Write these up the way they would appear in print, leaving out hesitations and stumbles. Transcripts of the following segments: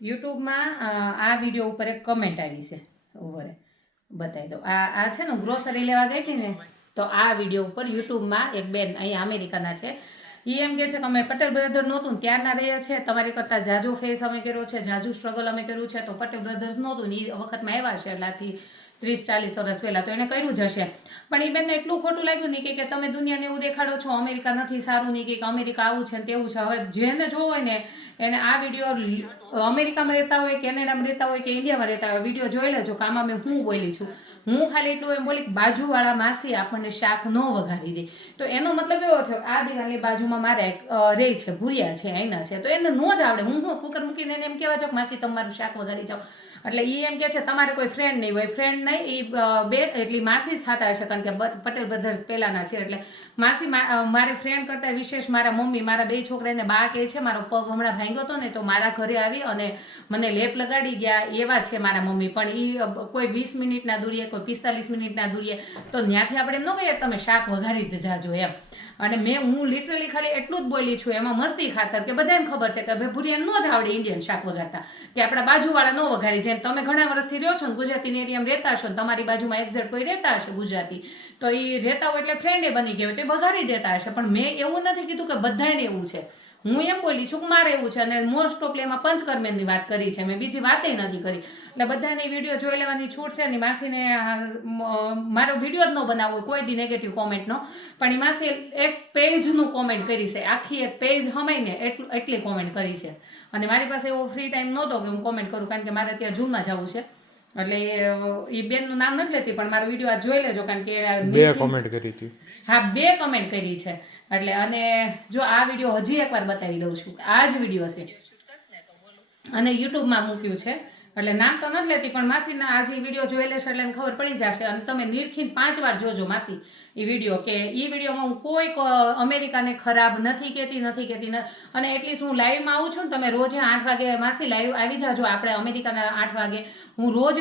યુટ્યુબમાં આ વિડીયો ઉપર એક કમેન્ટ આવી છે, ઉભરે બતાવી દો. આ છે ને ગ્રોસરી લેવા ગઈ હતી ને, તો આ વિડીયો ઉપર યુટ્યુબમાં એક બેન અહીંયા અમેરિકાના છે, એ એમ કહે છે કે અમે પટેલ બ્રધર નહોતું ને ત્યારના રહ્યા છે, તમારી કરતાં જાજુ ફેસ અમે કર્યો છે, જાજુ સ્ટ્રગલ અમે કર્યું છે, તો પટેલ બ્રધર્સ નહોતું ને એ વખતમાં આવ્યા છે એટલાથી 30-40 વર્ષ પહેલાં, તો એને કર્યું જ હશે. પણ એ બેનને એટલું ખોટું લાગ્યું નહીં કે તમે દુનિયાને એવું દેખાડો છો અમેરિકા નથી સારું, નહીં કે અમેરિકા આવું છે ને તેવું છે. હવે જેને જોવો હોય ને એને આ વિડીયો અમેરિકામાં રહેતા હોય, કેનેડામાં રહેતા હોય કે ઇન્ડિયામાં રહેતા હોય, વિડીયો જોઈ લેજો કે આમાં મેં હું બોલી છું. હું ખાલી એટલું એમ બોલી કે બાજુવાળા માસી આપણને શાક ન વઘારી દે, તો એનો મતલબ એવો થયો આ દિવાલની બાજુમાં મારે રે છે, ભૂરિયા છે, અહીંના છે, તો એને ન જ આવડે. હું કુકર મૂકીને એને એમ કહેવા જાઉં માસી તમારું શાક વઘારી જાઓ. એટલે એ એમ કહે છે તમારે કોઈ ફ્રેન્ડ નહીં હોય. ફ્રેન્ડ નહીં, એ બે એટલી માસી જ થતા હશે, કારણ કે પટેલ બ્રધર્સ પહેલાંના છે. એટલે માસી મારી ફ્રેન્ડ કરતાં વિશેષ મારા મમ્મી, મારા 2 છોકરાને બા કહે છે મારો પગ હમણાં ભાંગ્યો હતો ને તો મારા ઘરે આવી અને મને લેપ લગાડી ગયા, એવા છે મારા મમ્મી. પણ એ કોઈ 20 મિનિટના દૂરીએ, કોઈ 45 મિનિટના દૂરીએ, તો ત્યાંથી આપણે એમ ન કહીએ તમે શાક વઘારી જ જાજો એમ. અને હું લિટરલી ખાલી એટલું જ બોલી છું એમાં મસ્તી ખાતર, કે બધાને ખબર છે કે ભાઈ ભૂરિયાને ન જ આવડે ઇન્ડિયન શાક વઘારતા, કે આપણા બાજુવાળા ન વઘારી જાય. તમે ઘણા વર્ષથી રહ્યો છો ને ગુજરાતીની એરિયામાં રહેતા હશો ને તમારી બાજુમાં એક્ઝેક્ટ કોઈ રહેતા હશે ગુજરાતી, તો એ રહેતા હોય એટલે ફ્રેન્ડે બની ગયા હોય તો એ વઘારી દેતા હશે. પણ મેં એવું નથી કીધું કે બધાને એવું છે, હું એમ બોલી છું કે મારે એવું છે. અને મોસ્ટ ઓફલી એમાં પંચકર્મેની વાત કરી છે, મેં બીજી વાતે નથી કરી. એટલે બધાને વિડીયો જોઈ લેવાની છૂટ છે ને. માસીને મારો વિડીયો જ ન બનાવવો કોઈ દી નેગેટિવ કોમેન્ટનો, પણ એ માસી એક પેજનું કોમેન્ટ કરી છે, આખી એક પેજ હમાઈને એટલી કોમેન્ટ કરી છે. અને મારી પાસે એવો ફ્રી ટાઈમ નહોતો કે હું કોમેન્ટ કરું, કારણ કે મારે ત્યાં જૂનમાં જવું છે. એટલે એ બેનનું નામ નથી લેતી, પણ મારો વિડીયો આ જોઈ લેજો, કારણ કે 2 કોમેન્ટ કરી હતી. હા, 2 કમેન્ટ કરી છે. એટલે અને જો આ વિડીયો હજી એકવાર બતાવી દઉં છું, આ જ વિડીયો છે અને યુટ્યુબમાં મૂક્યું છે. એટલે નામ તો નથી લેતી, પણ માસીના આજે વિડીયો જોઈ લેશે એટલે એને ખબર પડી જશે. અને તમે નિરખીને 5 વાર જોજો માસી એ વિડીયો, કે એ વિડીયોમાં હું કોઈ અમેરિકાને ખરાબ નથી કહેતી. અને એટલીસ્ટ હું લાઈવમાં આવું છું ને, તમે રોજે 8 વાગે માસી લાઈવ આવી જાજો આપણે અમેરિકાના 8 વાગે. હું રોજ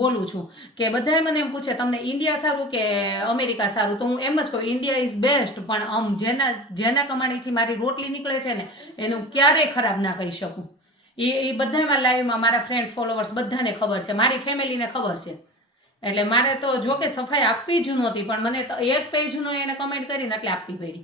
બોલું છું કે બધાએ મને એમ પૂછે તમને ઇન્ડિયા સારું કે અમેરિકા સારું, તો હું એમ જ કહું ઇન્ડિયા ઇઝ બેસ્ટ. પણ જેના કમાણીથી મારી રોટલી નીકળે છે ને એનું ક્યારેય ખરાબ ના કહી શકું. એ બધામાં લાઈવમાં મારા ફ્રેન્ડ ફોલોવર્સ બધાને ખબર છે, મારી ફેમિલીને ખબર છે. એટલે મારે તો જો કે સફાઈ આપવી જ નહોતી, પણ મને તો એક પેજનો એને કમેન્ટ કરીને એટલે આપવી પડી.